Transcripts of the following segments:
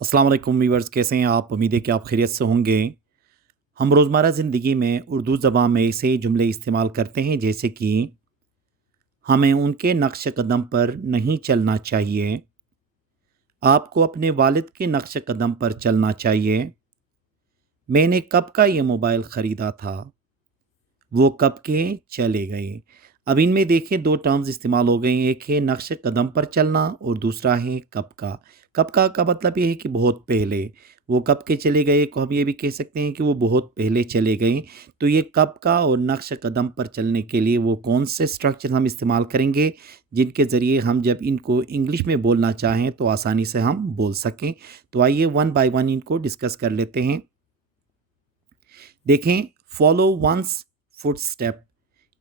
अस्सलाम वालेकुम वीवर्स, कैसे हैं आप? उम्मीद है कि आप खैरियत से होंगे। हम रोज़मर्रा ज़िंदगी में उर्दू ज़बान में ऐसे जुमले इस्तेमाल करते हैं जैसे कि हमें उनके नक्श कदम पर नहीं चलना चाहिए, आपको अपने वालिद के नक्श कदम पर चलना चाहिए, मैंने कब का ये मोबाइल ख़रीदा था, वो कब के चले गए। अब इनमें देखिए 2 टर्म्स इस्तेमाल हो गए हैं, एक है नक्श कदम पर चलना और दूसरा है कब का। कब का मतलब ये है कि बहुत पहले, वो कब के चले गए को हम ये भी कह सकते हैं कि वो बहुत पहले चले गए। तो ये कब का और नक्श कदम पर चलने के लिए वो कौन से स्ट्रक्चर हम इस्तेमाल करेंगे, जिनके ज़रिए हम जब इनको इंग्लिश में बोलना चाहें तो आसानी से हम बोल सकें। तो आइए वन बाय वन इनको डिस्कस कर लेते हैं। देखें, फॉलो वंस फुटस्टेप,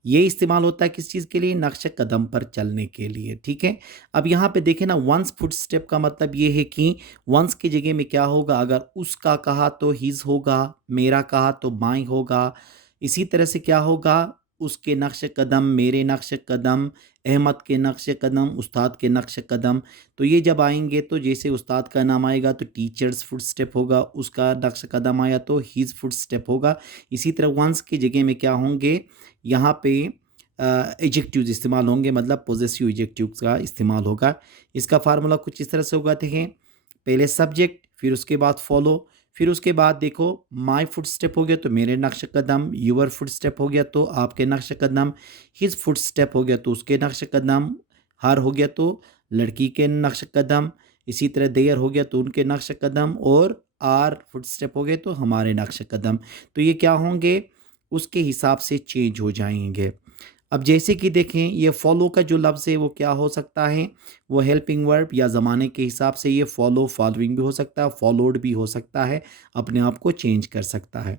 ये इस्तेमाल होता है किस चीज़ के लिए? नक्श कदम पर चलने के लिए, ठीक है। अब यहाँ पे देखें ना, वंस फुटस्टेप का मतलब ये है कि वंस की जगह में क्या होगा, अगर उसका कहा तो हिज होगा, मेरा कहा तो माई होगा। इसी तरह से क्या होगा, उसके नक्श कदम, मेरे नक्श कदम, अहमद के नक्श कदम, उस्ताद के नक्श कदम। तो ये जब आएंगे तो जैसे उस्ताद का नाम आएगा तो टीचर्स फुटस्टेप होगा, उसका नक्श कदम आया तो हिज फुटस्टेप होगा। इसी तरह वंस की जगह में क्या होंगे, यहाँ पे एडजेक्टिव्स इस्तेमाल होंगे, मतलब पॉजेसिव एडजेक्टिव्स का इस्तेमाल होगा। इसका फार्मूला कुछ इस तरह से होगा, देखें, पहले सब्जेक्ट, फिर उसके बाद फॉलो, फिर उसके बाद देखो माय फुटस्टेप हो गया तो मेरे नक्श कदम, यूर फुटस्टेप हो गया तो आपके नक्श कदम, हिज फुटस्टेप हो गया तो उसके नक्श कदम, हर हो गया तो लड़की के नक्श कदम, इसी तरह देयर हो गया तो उनके नक्श कदम, और आर फुटस्टेप हो गए तो हमारे नक्श कदम। तो ये क्या होंगे, उसके हिसाब से चेंज हो जाएंगे। अब जैसे कि देखें, ये फॉलो का जो लफ्ज़ है वो क्या हो सकता है, वो हेल्पिंग वर्ब या ज़माने के हिसाब से ये फॉलो फॉलोइंग भी हो सकता है, फॉलोड भी हो सकता है, अपने आप को चेंज कर सकता है।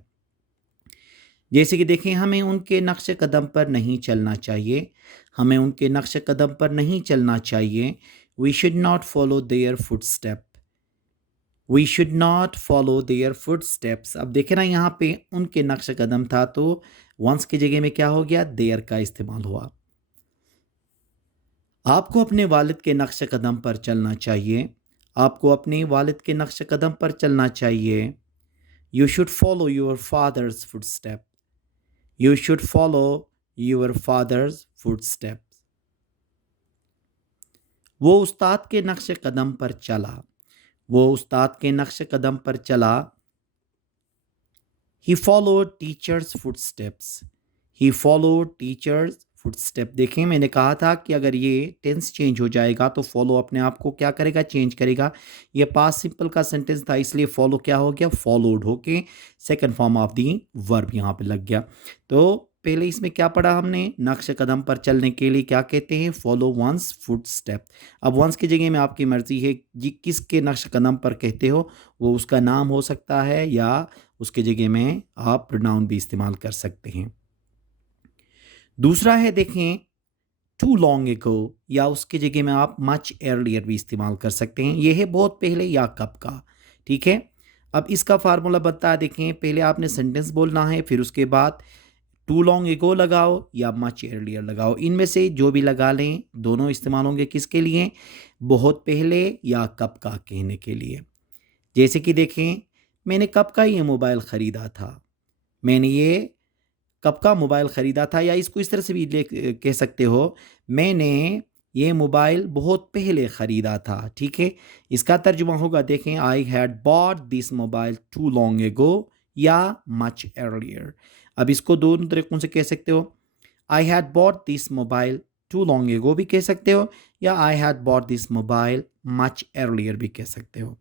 जैसे कि देखें, हमें उनके नक्श कदम पर नहीं चलना चाहिए, हमें उनके नक्श कदम पर नहीं चलना चाहिए। We should not follow their footstep, we should not follow their footsteps. अब देखें ना, यहाँ पे उनके नक्श कदम था तो वंस की जगह में क्या हो गया, देयर का इस्तेमाल हुआ। आपको अपने वालिद के नक्श कदम पर चलना चाहिए, आपको अपने वालिद के नक्श कदम पर चलना चाहिए। You should follow your fathers footstep, you should follow your fathers footstep. वो उस्ताद के नक्श कदम पर चला, वो उस्ताद के नक्श कदम पर चला। He followed teachers footsteps, he followed teachers footstep. देखें, मैंने कहा था कि अगर ये टेंस चेंज हो जाएगा तो फॉलो अपने आप को क्या करेगा, चेंज करेगा। ये पास्ट सिंपल का सेंटेंस था, इसलिए फॉलो क्या हो गया, फॉलोड होके second form of the verb यहाँ पे लग गया। तो पहले इसमें क्या पढ़ा हमने, नक्श कदम पर चलने के लिए क्या कहते हैं, फॉलो वंस फुटस्टेप। अब वंस की जगह में आपकी मर्जी है जी किसके नक्श कदम पर कहते हो, वो उसका नाम हो सकता है या उसके जगह में आप प्रोनाउन भी इस्तेमाल कर सकते हैं। दूसरा है, देखें, टू लॉन्ग एगो, या उसके जगह में आप मच अर्लियर भी इस्तेमाल कर सकते हैं। यह है बहुत पहले या कब का, ठीक है। अब इसका फार्मूला बनता है, देखें, पहले आपने सेंटेंस बोलना है, फिर उसके बाद टू लॉन्ग एगो लगाओ या मच अर्लियर लगाओ, इनमें से जो भी लगा लें, दोनों इस्तेमाल होंगे किसके लिए, बहुत पहले या कब का कहने के लिए। जैसे कि देखें, मैंने कब का ये मोबाइल ख़रीदा था, मैंने ये कब का मोबाइल ख़रीदा था, या इसको इस तरह से भी कह सकते हो, मैंने ये मोबाइल बहुत पहले ख़रीदा था, ठीक है। इसका तर्जुमा होगा, देखें, I had bought this mobile too long ago या मच अर्लियर। अब इसको दोनों तरीक़ों से कह सकते हो, I had bought this mobile too long ago भी कह सकते हो, या I had bought this mobile much earlier भी कह सकते हो।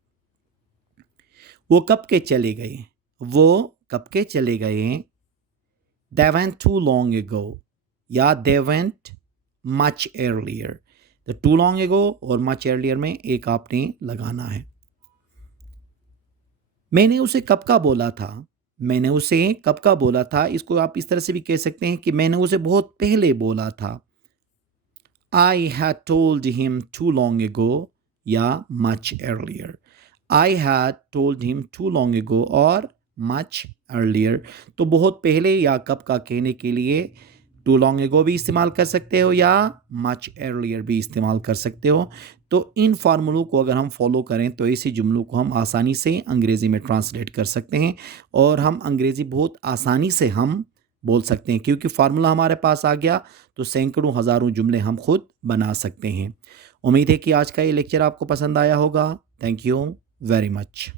वो कब के चले गए, वो कब के चले गए, they went too long ago या they went much earlier। तो too long ago और much earlier में एक आपने लगाना है। मैंने उसे कब का बोला था, मैंने उसे कब का बोला था, इसको आप इस तरह से भी कह सकते हैं कि मैंने उसे बहुत पहले बोला था। I had told him too long ago या much earlier। I had told him too long ago और much earlier। तो बहुत पहले या कब का कहने के लिए too long ago भी इस्तेमाल कर सकते हो या much earlier भी इस्तेमाल कर सकते हो। तो इन फार्मूलों को अगर हम फॉलो करें तो ऐसे जुमलों को हम आसानी से अंग्रेज़ी में ट्रांसलेट कर सकते हैं और हम अंग्रेज़ी बहुत आसानी से हम बोल सकते हैं, क्योंकि फार्मूला हमारे पास आ गया तो सैकड़ों हज़ारों जुमले हम खुद बना सकते हैं। उम्मीद है कि आज का ये लेक्चर आपको पसंद आया होगा। Thank you very much.